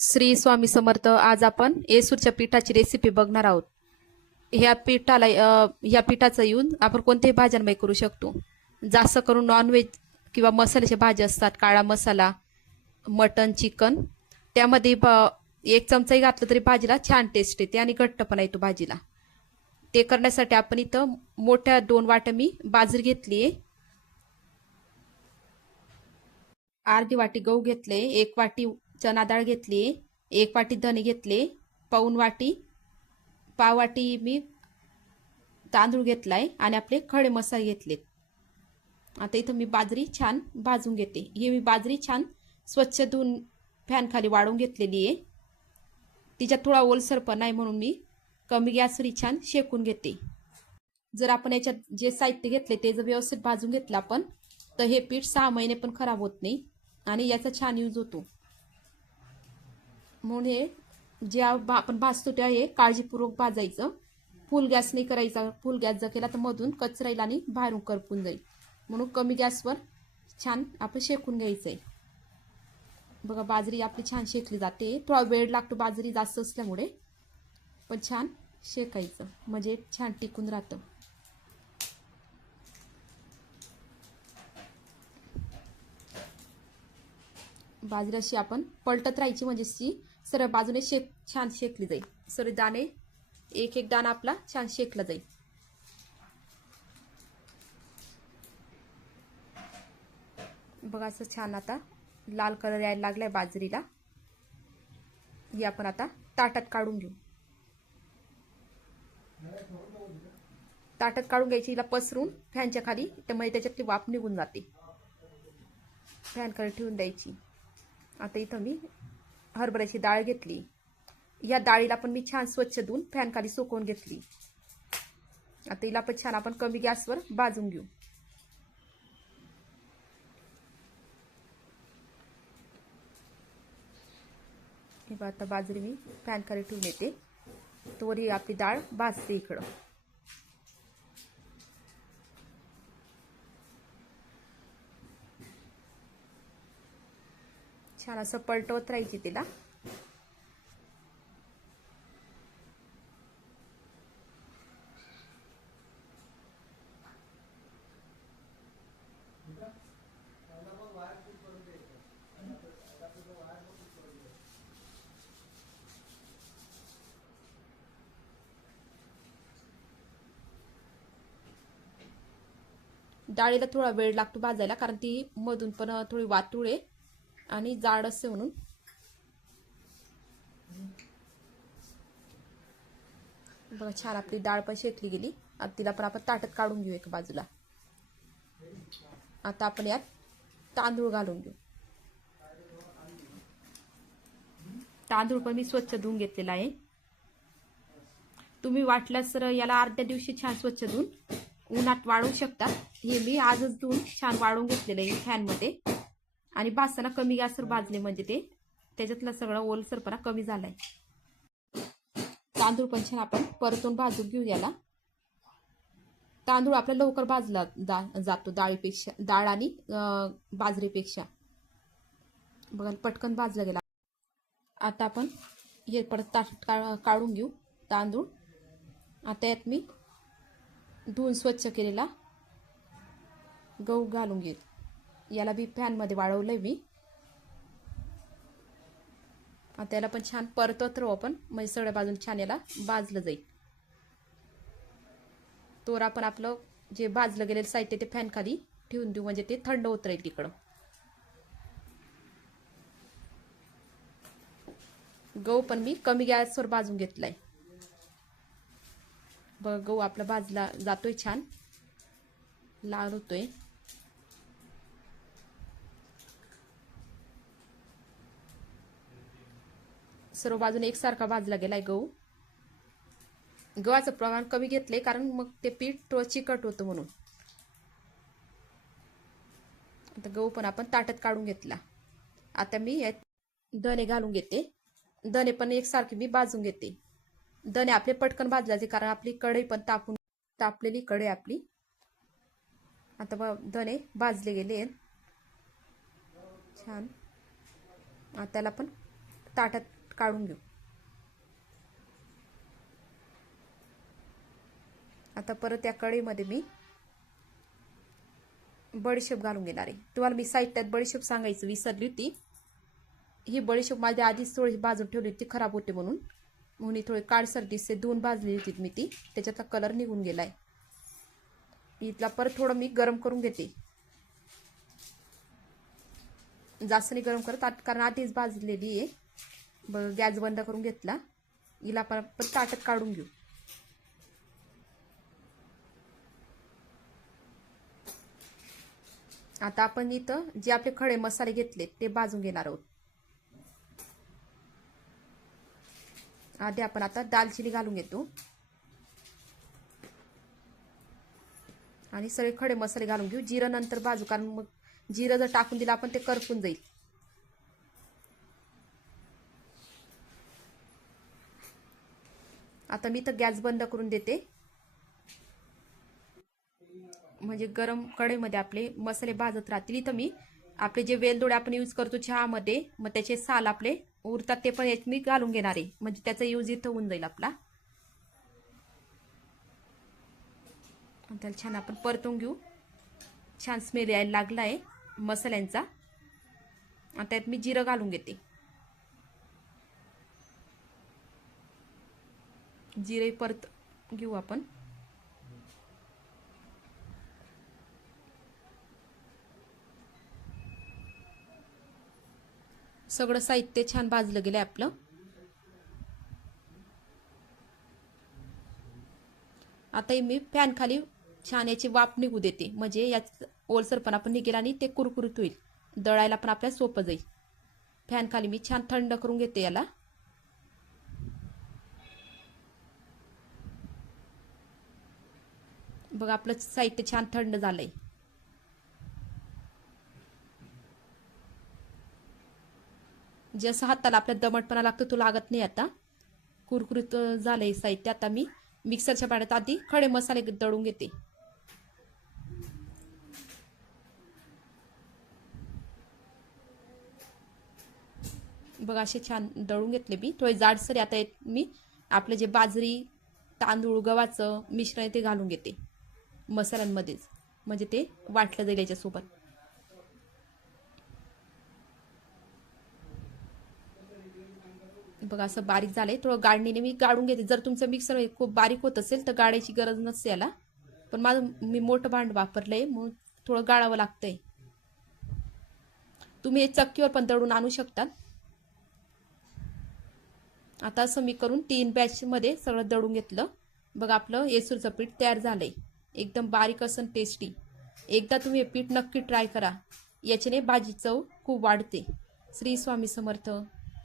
श्री स्वामी समर्थ. आज आपण येसूरच्या पिठाची रेसिपी बघणार आहोत. या पिठाचा यूज आपण कोणत्याही भाज्यांमध्ये करू शकतो. जास्त करून नॉनव्हेज किंवा मसाल्याच्या भाज्या असतात, काळा मसाला, मटन, चिकन, त्यामध्ये एक चमचाही घातलं तरी भाजीला छान टेस्ट येते आणि घट्टपणा येतो भाजीला. ते करण्यासाठी आपण इथं मोठ्या 2 वाट्या मी बाजरी घेतली आहे, अर्धी वाटी गहू घेतले, 1 वाटी चना डाळ घेतली, 1 वाटी धणे घेतले, पाऊण वाटी पाव वाटी मी तांदूळ घेतलाय आणि आपले खडे मसाले घेतलेत. आता इथं मी बाजरी छान भाजून घेते. ही मी बाजरी छान स्वच्छ धुवून फॅन खाली वाळून घेतलेली आहे. तिच्यात थोडा ओलसरपणा आहे म्हणून मी कमी गॅसवर छान शेकून घेते. जर आपण याच्यात जे साहित्य घेतले ते जर व्यवस्थित भाजून घेतलं आपण, तर हे पीठ 6 महिने पण खराब होत नाही आणि याचा छान यूज होतो. म्हणून हे जे आपण भाजतो ते हे काळजीपूर्वक भाजायचं. फुल गॅस नाही करायचा. फुल गॅस जर केला तर मधून कचराईल आणि बाहेरून करपून जाईल. म्हणून कमी गॅसवर छान आपण शेकून घ्यायचंय. बघा बाजरी आपली छान शेकली जाते. थोडा वेळ लागतो बाजरी जास्त असल्यामुळे, पण छान शेकायचं म्हणजे छान टिकून राहतं. बाजरी अशी आपण पलटत राहायची म्हणजे सरळ बाजूने छान शेकली जाईल. सरळ दाणे एक एक दाणा आपला छान शेकला जाईल. बघा असं छान आता लाल कलर यायला लागलाय बाजरीला. ही आपण आता ताटात काढून घेऊ. ताटात काढून घ्यायची, हिला पसरून फॅनच्या खाली, त्यामुळे त्याच्यातली वाफ निघून जाते. फॅन खाली ठेवून द्यायची. आता इथं मी हरभऱ्याची डाळ घेतली. या डाळीला पण मी छान स्वच्छ धुवून फॅन खाली सुकवून घेतली. आता हिला पण छान आपण कमी गॅसवर भाजून घेऊ. आता बाजरी मी फॅन खाली ठेवून येते, तोवर ही आपली डाळ भाजते इकडं. छान असं पलटवत राहायची तिला. डाळीला थोडा वेळ लागतो भाजायला, कारण ती मधून पण थोडी वातुळ आहे आणि जाड असते म्हणून. बघा छान आपली डाळ पण शेकली गेली. आता तिला पण आपण ताटात काढून घेऊ एक बाजूला. आता आपण यात तांदूळ घालून घेऊ. तांदूळ पण मी स्वच्छ धुवून घेतलेला आहे. तुम्ही वाटल्यास तर याला अर्ध्या दिवशी छान स्वच्छ धुवून उन्हात वाळवू शकता. हे मी आजच धुवून छान वाळवून घेतलेलं आहे फॅनमध्ये, आणि भाजताना कमी गॅसवर भाजले म्हणजे ते त्याच्यातला सगळा ओलसरपणा कमी झालाय. तांदूळ पण छान आपण परतून भाजून घेऊ याला. तांदूळ आपला लवकर भाजला जातो डाळ आणि बाजरीपेक्षा. बघा पटकन भाजला गेला. आता आपण हे परत ताटात काढून घेऊ तांदूळ. आता यात मी धुवून स्वच्छ केलेला गहू घालून घेऊ. याला बी फॅनमध्ये वाळवलंय मी. आता याला पण छान परतवत राहू आपण, म्हणजे सगळ्या बाजून छान याला भाजलं जाईल. तोवर आपण आपलं जे भाजलं गेलेलं साहित्य ते फॅन खाली ठेवून देऊ, म्हणजे ते थंड होत राहील तिकडं. गहू पण मी कमी गॅसवर भाजून घेतलाय. बघ गहू आपला भाजला जातोय, छान लाल होतोय. सर्व बाजूने एकसारखा भाजला गेलाय गहू. गव्हाचं प्रमाण कमी घेतले कारण मग ते पीठ थोडं चिकट होतं म्हणून. आता गहू पण आपण ताटात काढून घेतला. आता मी यात धणे घालून घेते. धणे पण एकसारखे मी भाजून घेते. धणे आपले पटकन भाजले कारण आपली कढई पण तापलेली कढई आपली. आता धणे भाजले गेले छान. त्याला पण ताटात काढून घेऊ. आता परत या कढईमध्ये मी बडीशेप घालून घेणार आहे. तुम्हाला मी साहित्यात बडीशेप सांगायचं विसरली होती. ही बडीशेप माझ्या आधीच थोडी भाजून ठेवली होती खराब होते म्हणून थोडी काळसर दिसते. धुवून भाजली होती मी ती, त्याच्यातला कलर निघून गेलाय. इथला परत थोडं मी गरम करून घेते. जास्त नाही गरम करत कारण आधीच भाजलेली आहे. बरं, गॅस बंद करून घेतला. हिला आपण ताटात काढून घेऊ. आता आपण इथं जे आपले खडे मसाले घेतले ते भाजून घेणार आहोत. आधी आपण आता दालचिनी घालून घेतो आणि सगळे खडे मसाले घालून घेऊ. जिरं नंतर भाजू, कारण मग जिरं जर टाकून दिलं आपण ते करपून जाईल. आता मी तर गॅस बंद करून देते, म्हणजे गरम कढईमध्ये आपले मसाले भाजत राहतील. इथं मी आपले जे वेलदोडे आपण यूज करतो चहामध्ये, मग त्याचे साल आपले उरतात ते पण मी घालून घेणार आहे, म्हणजे त्याचा यूज इथं होऊन जाईल आपला. त्याला छान आपण परतून घेऊ. छान स्मेल यायला लागला आहे मसाल्यांचा. आता त्यात मी जिरं घालून घेते. जिरे परत घेऊ आपण. सगळं साहित्य छान भाजलं गेलं आपलं. आता मी फॅन खाली छान याची वाफ निघू देते, म्हणजे याच ओलसरपणा पण निघेल आणि ते कुरकुरीत होईल. दळायला पण आपल्याला सोपं जाईल. फॅन खाली मी छान थंड करून घेते याला. बघा आपलं साहित्य छान थंड झालंय. जसं हाताला आपल्या दमटपणा लागतो तो लागत नाही. आता कुरकुरीत झालंय साहित्य. आता मी मिक्सरच्या भांड्यात आधी खडे मसाले दळून घेते. बघा असे छान दळून घेतले मी. थोडे जाडसर. आता मी आपलं जे बाजरी तांदूळ गव्हाचं मिश्रण ते घालून घेते मसाल्यांमध्येच, म्हणजे ते वाटलं जाईल याच्यासोबत. बघा असं बारीक झालंय. थोडं गाळणीने मी गाळून घेते. जर तुमचं मिक्सर खूप बारीक होत असेल तर गाळायची गरज नसते याला, पण मी मोठं भांड वापरलंय म्हणून थोडं गाळावं लागतंय. तुम्ही चक्कीवर पण दळून आणू शकता. आता असं मी करून 3 बॅच मध्ये सगळं दळून घेतलं. बघा आपलं येसूरचं पीठ तयार झालंय. एकदम बारीक असं टेस्टी. एकदा तुम्ही हे पीठ नक्की ट्राय करा. याच्याने भाजी चव खूप वाढते. श्री स्वामी समर्थ.